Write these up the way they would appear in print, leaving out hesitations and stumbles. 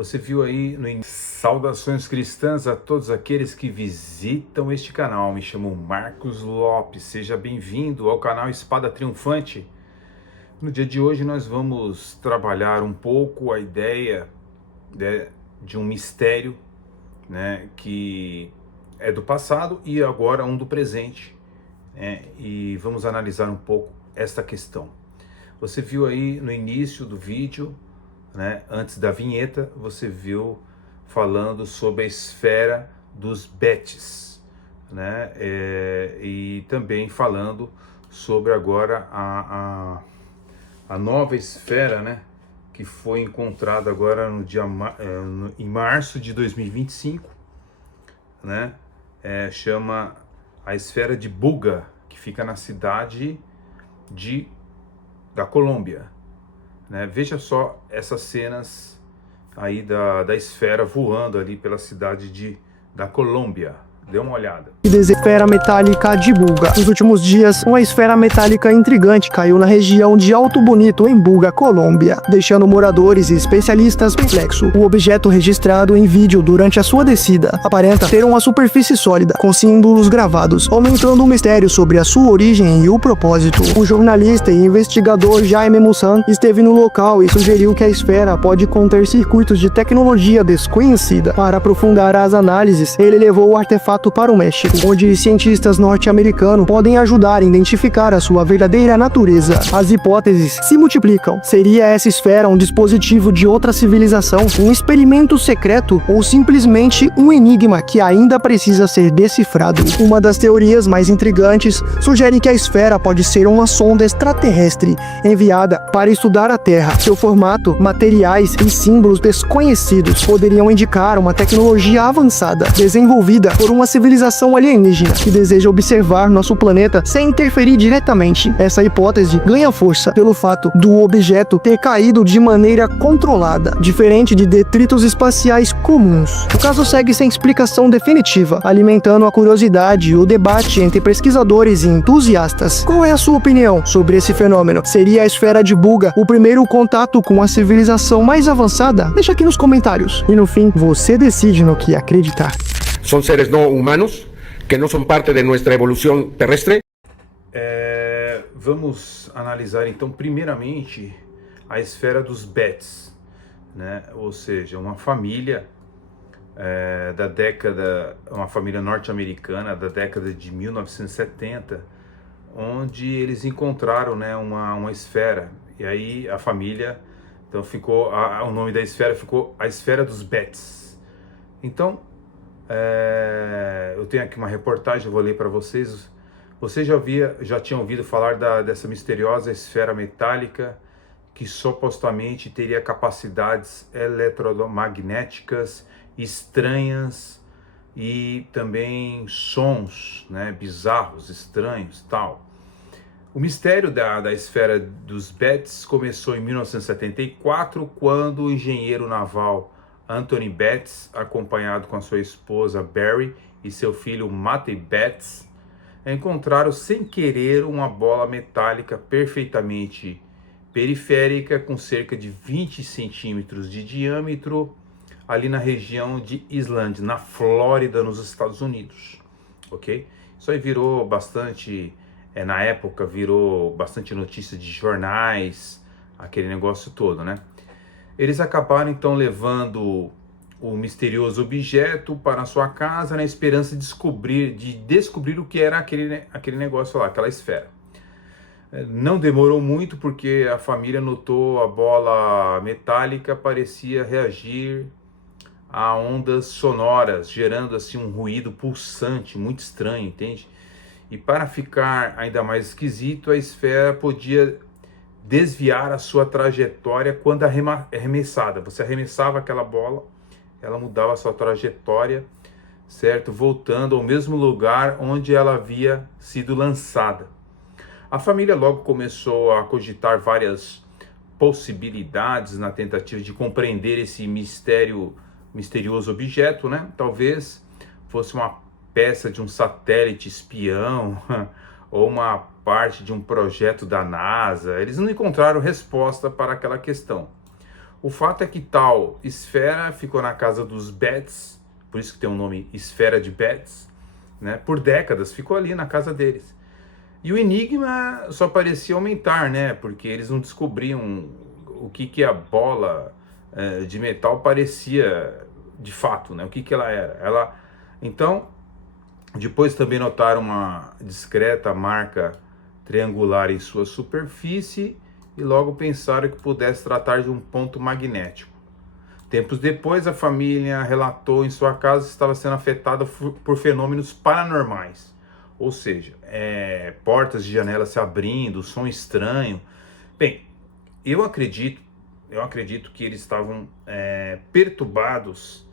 Você viu aí no início. Saudações cristãs a todos aqueles que visitam este canal. Me chamo Marcos Lopes. Seja bem-vindo ao canal Espada Triunfante. No dia de hoje nós vamos trabalhar um pouco a ideia de um mistério, que é do passado e agora um do presente. E vamos analisar um pouco esta questão. Você viu aí no início do vídeo, antes da vinheta, você viu falando sobre a esfera dos Betes, e também falando sobre agora a nova esfera, que foi encontrada agora em março de 2025, chama a esfera de Buga, que fica na cidade da Colômbia. Veja só essas cenas aí da esfera voando ali pela cidade da Colômbia. Dê uma olhada. Esfera metálica de Buga. Nos últimos dias, uma esfera metálica intrigante caiu na região de Alto Bonito, em Buga, Colômbia, deixando moradores e especialistas perplexos. O objeto registrado em vídeo durante a sua descida aparenta ter uma superfície sólida, com símbolos gravados, aumentando o mistério sobre a sua origem e o propósito. O jornalista e investigador Jaime Mussan esteve no local e sugeriu que a esfera pode conter circuitos de tecnologia desconhecida. Para aprofundar as análises, ele levou o artefato para o México, onde cientistas norte-americanos podem ajudar a identificar a sua verdadeira natureza. As hipóteses se multiplicam. Seria essa esfera um dispositivo de outra civilização, um experimento secreto ou simplesmente um enigma que ainda precisa ser decifrado? Uma das teorias mais intrigantes sugere que a esfera pode ser uma sonda extraterrestre enviada para estudar a Terra. Seu formato, materiais e símbolos desconhecidos poderiam indicar uma tecnologia avançada, desenvolvida por uma civilização alienígena que deseja observar nosso planeta sem interferir diretamente. Essa hipótese ganha força pelo fato do objeto ter caído de maneira controlada, diferente de detritos espaciais comuns. O caso segue sem explicação definitiva, alimentando a curiosidade e o debate entre pesquisadores e entusiastas. Qual é a sua opinião sobre esse fenômeno? Seria a esfera de Buga o primeiro contato com a civilização mais avançada? Deixa aqui nos comentários. E no fim, você decide no que acreditar. Son seres no humanos que no son parte de nuestra evolución terrestre. Vamos analisar então primeiramente a esfera dos Betes, ou seja, uma família uma família norte-americana da década de 1970, onde eles encontraram uma esfera, e aí a família, então ficou, o nome da esfera ficou a esfera dos Betes. Então, eu tenho aqui uma reportagem, eu vou ler para vocês. Você já tinha ouvido falar dessa misteriosa esfera metálica que supostamente teria capacidades eletromagnéticas estranhas e também sons, bizarros, estranhos, tal. O mistério da esfera dos Betes começou em 1974, quando o engenheiro naval Anthony Betts, acompanhado com a sua esposa Barry e seu filho Matthew Betts, encontraram sem querer uma bola metálica perfeitamente periférica com cerca de 20 centímetros de diâmetro ali na região de Islândia, na Flórida, nos Estados Unidos. Ok? Isso aí virou bastante, na época virou bastante notícia de jornais, aquele negócio todo, Eles acabaram então levando o misterioso objeto para a sua casa na esperança de descobrir o que era aquele negócio lá, aquela esfera. Não demorou muito, porque a família notou a bola metálica parecia reagir a ondas sonoras, gerando assim um ruído pulsante, muito estranho, entende? E para ficar ainda mais esquisito, a esfera podia desviar a sua trajetória quando arremessada. Você arremessava aquela bola, ela mudava a sua trajetória, certo? Voltando ao mesmo lugar onde ela havia sido lançada. A família logo começou a cogitar várias possibilidades na tentativa de compreender esse misterioso objeto, Talvez fosse uma peça de um satélite espião ou uma parte de um projeto da NASA. Eles não encontraram resposta para aquela questão. O fato é que tal esfera ficou na casa dos Betts, por isso que tem o nome Esfera de Betts, né? Por décadas ficou ali na casa deles. E o enigma só parecia aumentar, né? Porque eles não descobriam o que a bola de metal parecia de fato, né? O que ela era. Então, depois também notaram uma discreta marca triangular em sua superfície e logo pensaram que pudesse tratar de um ponto magnético. Tempos depois, a família relatou em sua casa que estava sendo afetada por fenômenos paranormais. Ou seja, portas de janelas se abrindo, som estranho. Bem, eu acredito que eles estavam perturbados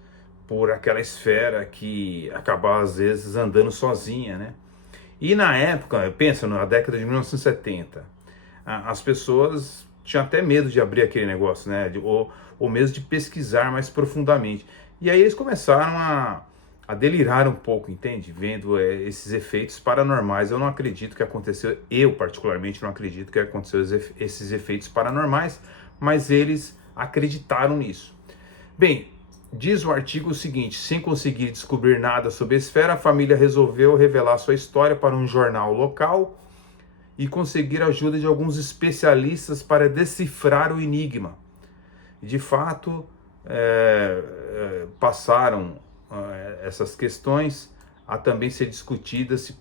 por aquela esfera que acabava às vezes andando sozinha, né? E na época, pensa na década de 1970, as pessoas tinham até medo de abrir aquele negócio, né? Ou mesmo de pesquisar mais profundamente. E aí eles começaram a delirar um pouco, entende? Vendo esses efeitos paranormais. Eu não acredito que aconteceu, eu particularmente não acredito que aconteceu esses efeitos paranormais, mas eles acreditaram nisso. Bem, diz o artigo o seguinte: sem conseguir descobrir nada sobre a esfera, a família resolveu revelar sua história para um jornal local e conseguir a ajuda de alguns especialistas para decifrar o enigma. De fato, passaram essas questões a também ser discutidas se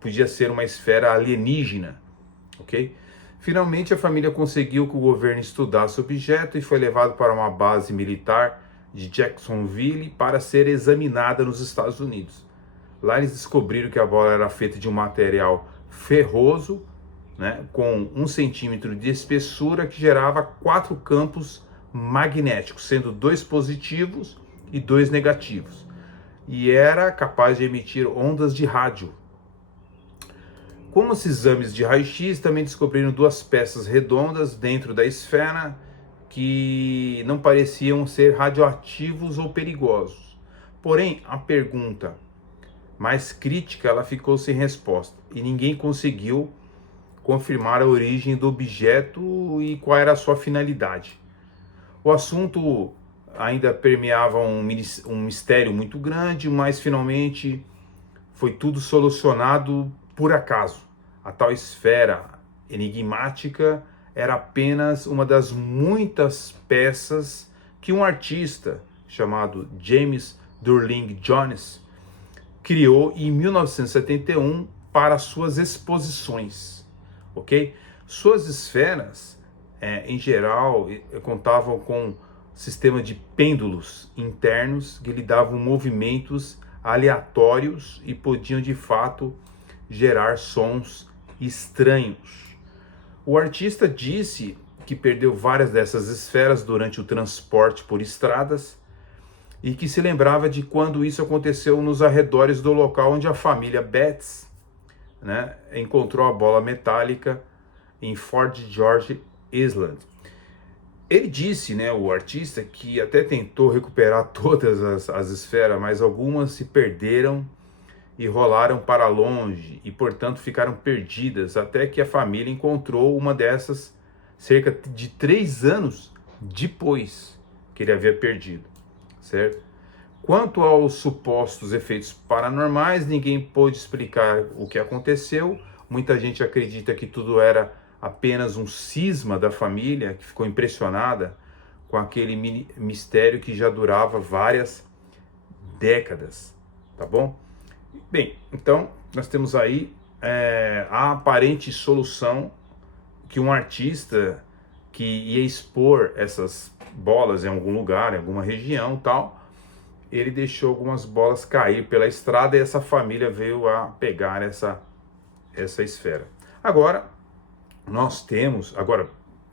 podia ser uma esfera alienígena, ok? Finalmente, a família conseguiu que o governo estudasse o objeto e foi levado para uma base militar de Jacksonville para ser examinada nos Estados Unidos. Lá eles descobriram que a bola era feita de um material ferroso, né, com 1 centímetro de espessura, que gerava 4 campos magnéticos, sendo 2 positivos e 2 negativos, e era capaz de emitir ondas de rádio. Com os exames de raio-x, também descobriram 2 peças redondas dentro da esfera que não pareciam ser radioativos ou perigosos. Porém, a pergunta mais crítica ela ficou sem resposta e ninguém conseguiu confirmar a origem do objeto e qual era a sua finalidade. O assunto ainda permeava um mistério muito grande, mas finalmente foi tudo solucionado por acaso. A tal esfera enigmática era apenas uma das muitas peças que um artista chamado James Durling Jones criou em 1971 para suas exposições, ok? Suas esferas, em geral, contavam com sistema de pêndulos internos que lhe davam movimentos aleatórios e podiam de fato gerar sons estranhos. O artista disse que perdeu várias dessas esferas durante o transporte por estradas e que se lembrava de quando isso aconteceu nos arredores do local onde a família Betts, né, encontrou a bola metálica em Fort George Island. Ele disse, né, o artista, que até tentou recuperar todas as esferas, mas algumas se perderam e rolaram para longe e, portanto, ficaram perdidas, até que a família encontrou uma dessas cerca de 3 anos depois que ele havia perdido, certo? Quanto aos supostos efeitos paranormais, ninguém pôde explicar o que aconteceu. Muita gente acredita que tudo era apenas um cisma da família, que ficou impressionada com aquele mistério que já durava várias décadas, tá bom? Bem, então nós temos aí a aparente solução que um artista que ia expor essas bolas em algum lugar, em alguma região tal, ele deixou algumas bolas cair pela estrada e essa família veio a pegar essa esfera. Agora, eu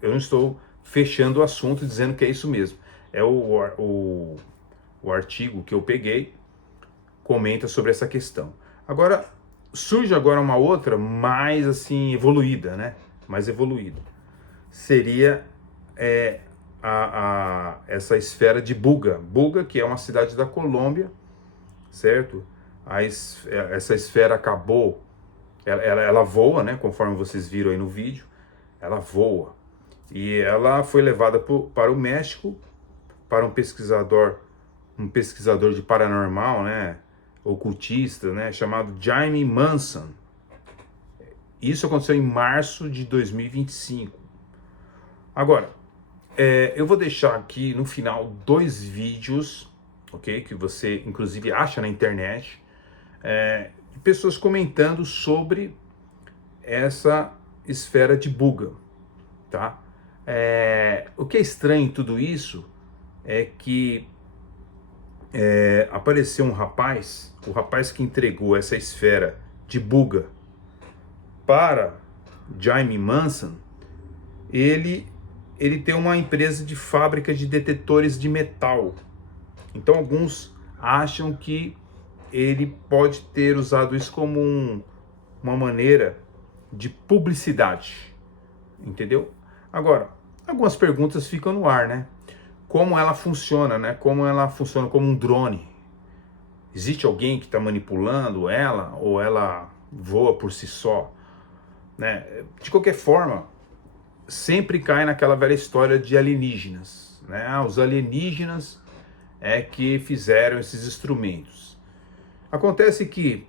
não estou fechando o assunto dizendo que é isso mesmo. O artigo que eu peguei comenta sobre essa questão. Agora, surge uma outra mais assim evoluída, né? Mais evoluída. Seria essa esfera de Buga. Buga, que é uma cidade da Colômbia, certo? Essa esfera acabou, ela voa, né? Conforme vocês viram aí no vídeo, ela voa. E ela foi levada para o México, para um pesquisador de paranormal, né, ocultista, né, chamado Jaime Maussan. Isso aconteceu em março de 2025. Agora, eu vou deixar aqui no final 2 vídeos, ok, que você inclusive acha na internet, de pessoas comentando sobre essa esfera de Buga, tá? O que é estranho em tudo isso é que apareceu um rapaz, o rapaz que entregou essa esfera de Buga para Jaime Maussan. Ele tem uma empresa de fábrica de detetores de metal. Então alguns acham que ele pode ter usado isso como uma maneira de publicidade, entendeu? Agora, algumas perguntas ficam no ar, né? Como ela funciona, né? Como ela funciona como um drone? Existe alguém que está manipulando ela ou ela voa por si só, né? De qualquer forma, sempre cai naquela velha história de alienígenas, né? Os alienígenas é que fizeram esses instrumentos. Acontece que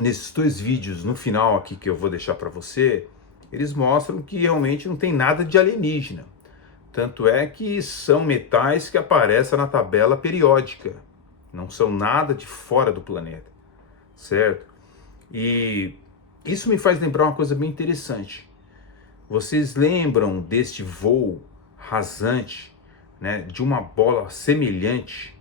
nesses 2 vídeos no final aqui que eu vou deixar para você, eles mostram que realmente não tem nada de alienígena. Tanto é que são metais que aparecem na tabela periódica. Não são nada de fora do planeta, certo? E isso me faz lembrar uma coisa bem interessante. Vocês lembram deste voo rasante, né, de uma bola semelhante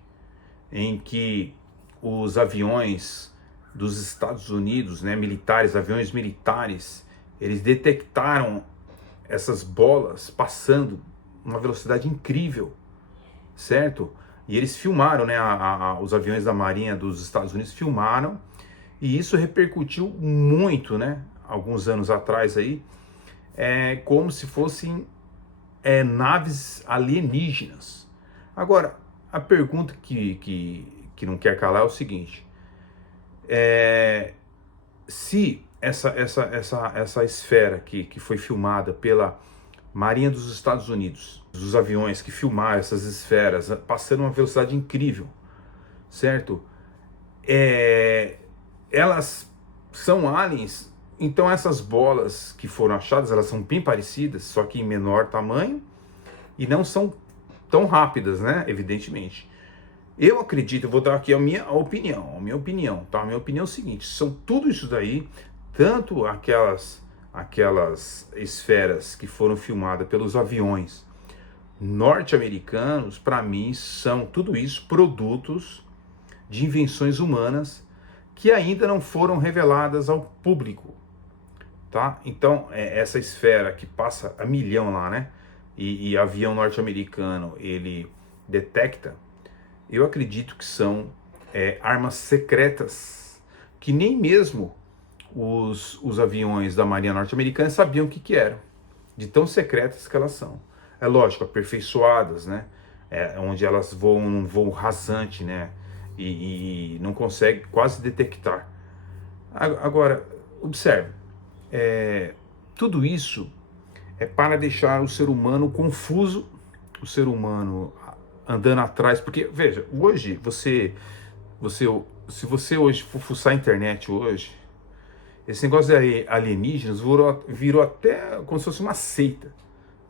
em que os aviões dos Estados Unidos, né, militares, aviões militares, eles detectaram essas bolas passando uma velocidade incrível, certo? E eles filmaram, né, os aviões da Marinha dos Estados Unidos filmaram, e isso repercutiu muito, né, alguns anos atrás aí, como se fossem naves alienígenas. Agora, a pergunta que não quer calar é o seguinte: se essa esfera que foi filmada pela Marinha dos Estados Unidos, os aviões que filmaram essas esferas passando uma velocidade incrível, certo? Elas são aliens. Então essas bolas que foram achadas, elas são bem parecidas, só que em menor tamanho, e não são tão rápidas, né? Evidentemente. Eu acredito, eu vou dar aqui a minha opinião, tá? A minha opinião é o seguinte: são tudo isso daí, tanto aquelas esferas que foram filmadas pelos aviões norte-americanos, para mim são tudo isso produtos de invenções humanas que ainda não foram reveladas ao público, tá? Então, essa esfera que passa a milhão lá, né? E avião norte-americano, ele detecta, eu acredito que são armas secretas, que nem mesmo os aviões da Marinha norte-americana sabiam o que eram, de tão secretas que elas são. É lógico, aperfeiçoadas, né? Onde elas voam num voo rasante, né? E não consegue quase detectar. Agora, observe, tudo isso é para deixar o ser humano confuso, o ser humano andando atrás, porque, veja, hoje, se você hoje for fuçar a internet hoje, esse negócio de alienígenas virou até como se fosse uma seita,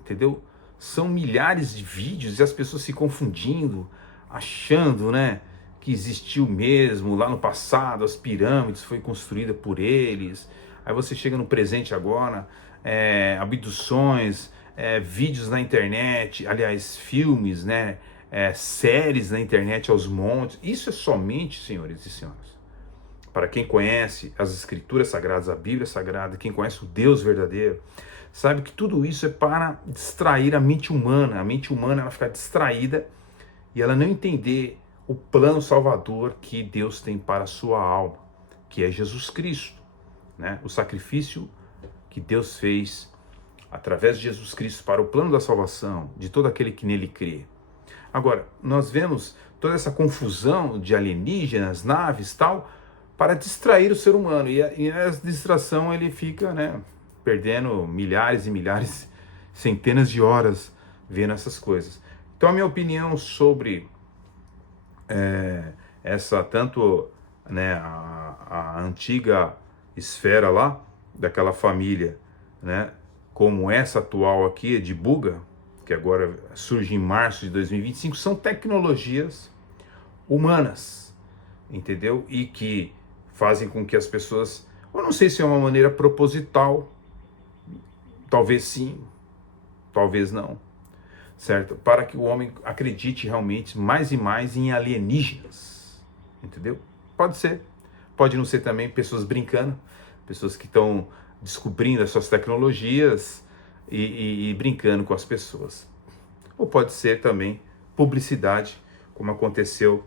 entendeu? São milhares de vídeos e as pessoas se confundindo, achando, né, que existiu mesmo lá no passado, as pirâmides foi construída por eles. Aí você chega no presente agora, abduções, vídeos na internet, aliás, filmes, né, séries na internet aos montes. Isso é somente, senhores e senhoras, para quem conhece as escrituras sagradas, a Bíblia Sagrada, quem conhece o Deus verdadeiro, sabe que tudo isso é para distrair a mente humana. A mente humana, ela fica distraída e ela não entender o plano salvador que Deus tem para a sua alma, que é Jesus Cristo, né? O sacrifício que Deus fez através de Jesus Cristo para o plano da salvação de todo aquele que nele crê. Agora, nós vemos toda essa confusão de alienígenas, naves, tal, para distrair o ser humano, e a distração ele fica, né, perdendo milhares e milhares centenas de horas vendo essas coisas. Então a minha opinião sobre essa, tanto, né, a antiga esfera lá, daquela família, né, como essa atual aqui, de Buga, que agora surge em março de 2025, são tecnologias humanas, entendeu? E que fazem com que as pessoas, eu não sei se é uma maneira proposital, talvez sim, talvez não, certo? Para que o homem acredite realmente mais e mais em alienígenas, entendeu? Pode ser, pode não ser também pessoas brincando, pessoas que estão descobrindo as suas tecnologias e brincando com as pessoas. Ou pode ser também publicidade, como aconteceu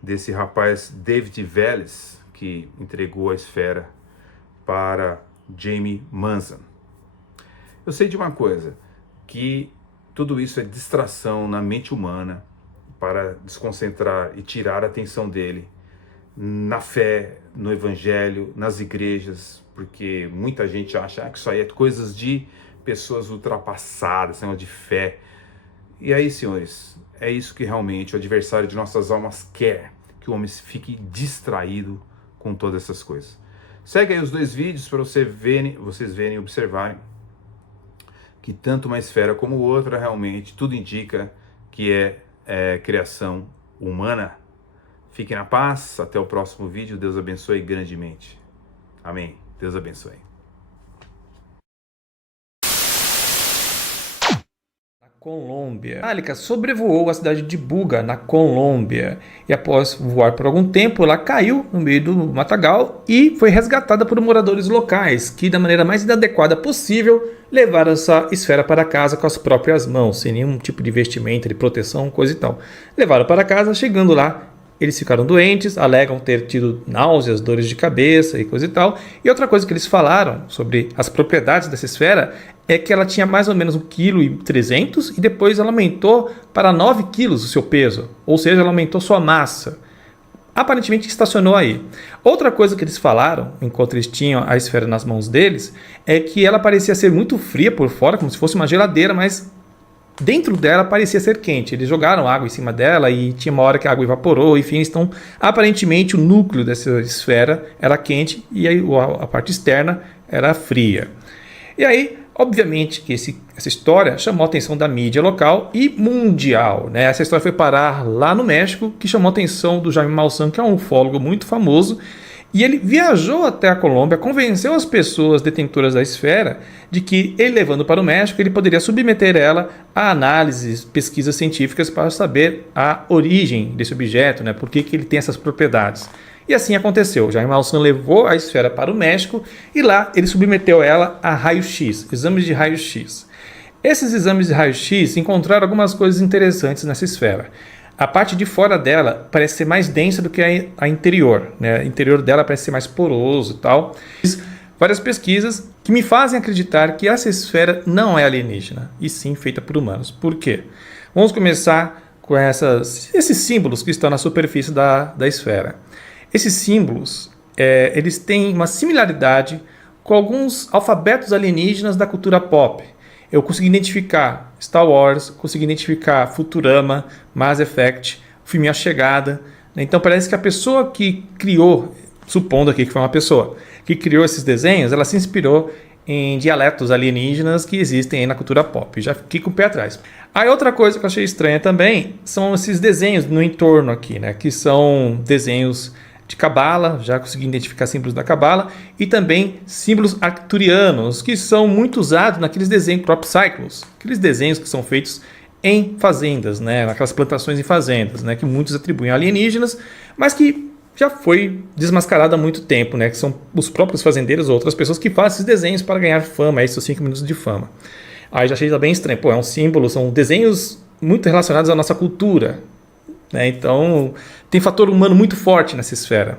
desse rapaz David Vélez, que entregou a esfera para Jamie Manson. Eu sei de uma coisa, que tudo isso é distração na mente humana para desconcentrar e tirar a atenção dele na fé, no evangelho, nas igrejas, porque muita gente acha que isso aí é coisas de pessoas ultrapassadas, de fé. E aí, senhores, é isso que realmente o adversário de nossas almas quer, que o homem fique distraído com todas essas coisas. Segue aí os 2 vídeos para vocês verem e observarem que tanto uma esfera como outra realmente tudo indica que é criação humana. Fiquem na paz, até o próximo vídeo, Deus abençoe grandemente. Amém. Deus abençoe. Colômbia. Metallica sobrevoou a cidade de Buga, na Colômbia, e após voar por algum tempo, ela caiu no meio do matagal e foi resgatada por moradores locais, que da maneira mais inadequada possível levaram essa esfera para casa com as próprias mãos, sem nenhum tipo de vestimenta, de proteção, coisa e tal. Levaram para casa, chegando lá, eles ficaram doentes, alegam ter tido náuseas, dores de cabeça e coisa e tal. E outra coisa que eles falaram sobre as propriedades dessa esfera é que ela tinha mais ou menos 1,3 kg e depois ela aumentou para 9 kg o seu peso. Ou seja, ela aumentou sua massa. Aparentemente estacionou aí. Outra coisa que eles falaram, enquanto eles tinham a esfera nas mãos deles, é que ela parecia ser muito fria por fora, como se fosse uma geladeira, mas dentro dela parecia ser quente. Eles jogaram água em cima dela e tinha uma hora que a água evaporou, enfim. Então, aparentemente, o núcleo dessa esfera era quente e a parte externa era fria. E aí, obviamente, que essa história chamou a atenção da mídia local e mundial, né? Essa história foi parar lá no México, que chamou a atenção do Jaime Maussan, que é um ufólogo muito famoso. E ele viajou até a Colômbia, convenceu as pessoas detentoras da esfera de que ele, levando para o México, ele poderia submeter ela a análises, pesquisas científicas para saber a origem desse objeto, né? Por que ele tem essas propriedades. E assim aconteceu. Jaime Maussan levou a esfera para o México e lá ele submeteu ela a raio-x, exames de raio-x. Esses exames de raio-x encontraram algumas coisas interessantes nessa esfera. A parte de fora dela parece ser mais densa do que a interior, né? O interior dela parece ser mais poroso e tal. Várias pesquisas que me fazem acreditar que essa esfera não é alienígena, e sim feita por humanos. Por quê? Vamos começar com esses símbolos que estão na superfície da esfera. Esses símbolos, eles têm uma similaridade com alguns alfabetos alienígenas da cultura pop. Eu consegui identificar Star Wars, consegui identificar Futurama, Mass Effect, o filme A Chegada. Então parece que a pessoa que criou, supondo aqui que foi uma pessoa, que criou esses desenhos, ela se inspirou em dialetos alienígenas que existem aí na cultura pop. Já fiquei com o pé atrás. Aí outra coisa que eu achei estranha também são esses desenhos no entorno aqui, né? Que são desenhos de cabala, já consegui identificar símbolos da cabala, e também símbolos arcturianos, que são muito usados naqueles desenhos crop cycles, aqueles desenhos que são feitos em fazendas, né, naquelas plantações em fazendas, né, que muitos atribuem a alienígenas, mas que já foi desmascarado há muito tempo, né, que são os próprios fazendeiros ou outras pessoas que fazem esses desenhos para ganhar fama, esses 5 minutos de fama. Aí já achei bem estranho, é um símbolo, são desenhos muito relacionados à nossa cultura, né? Então tem fator humano muito forte nessa esfera.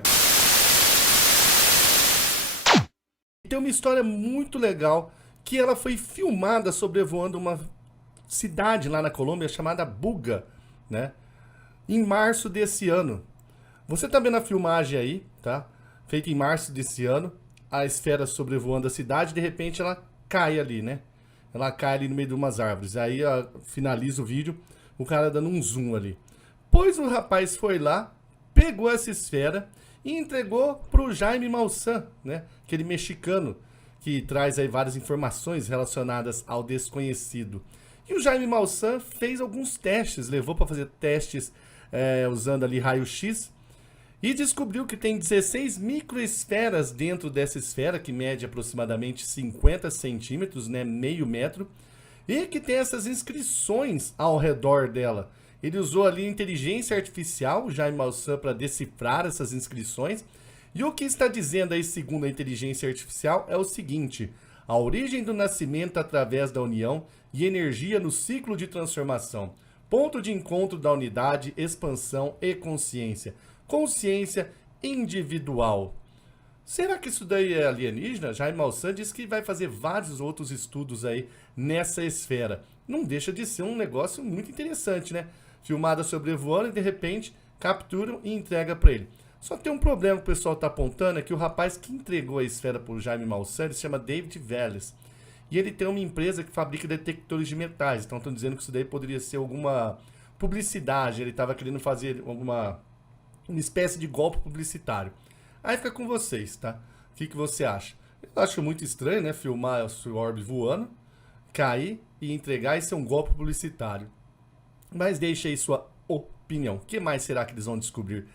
Tem uma história muito legal que ela foi filmada sobrevoando uma cidade lá na Colômbia chamada Buga, né? Em março desse ano. Você tá vendo a filmagem aí, tá? Feita em março desse ano, a esfera sobrevoando a cidade, de repente ela cai ali, né? ela cai ali no meio de umas árvores. Aí finaliza o vídeo, o cara dando um zoom ali. Pois o rapaz foi lá, pegou essa esfera e entregou pro Jaime Maussan, né? Aquele mexicano que traz aí várias informações relacionadas ao desconhecido. E o Jaime Maussan fez alguns testes, levou para fazer testes usando ali raio-x e descobriu que tem 16 microesferas dentro dessa esfera, que mede aproximadamente 50 centímetros, né, meio metro, e que tem essas inscrições ao redor dela. Ele usou ali inteligência artificial, o Jaime Maussan, para decifrar essas inscrições. E o que está dizendo aí, segundo a inteligência artificial, é o seguinte: a origem do nascimento através da união e energia no ciclo de transformação. Ponto de encontro da unidade, expansão e consciência. Consciência individual. Será que isso daí é alienígena? Jaime Maussan diz que vai fazer vários outros estudos aí nessa esfera. Não deixa de ser um negócio muito interessante, né? Filmada sobrevoando e de repente capturam e entrega para ele. Só tem um problema que o pessoal está apontando, é que o rapaz que entregou a esfera para o Jaime Maussan, ele se chama David Vélez. E ele tem uma empresa que fabrica detectores de metais. Então estão dizendo que isso daí poderia ser alguma publicidade. Ele estava querendo fazer uma espécie de golpe publicitário. Aí fica com vocês, tá? O que você acha? Eu acho muito estranho, né? Filmar o orbe voando, cair e entregar e ser um golpe publicitário. Mas deixe aí sua opinião. O que mais será que eles vão descobrir?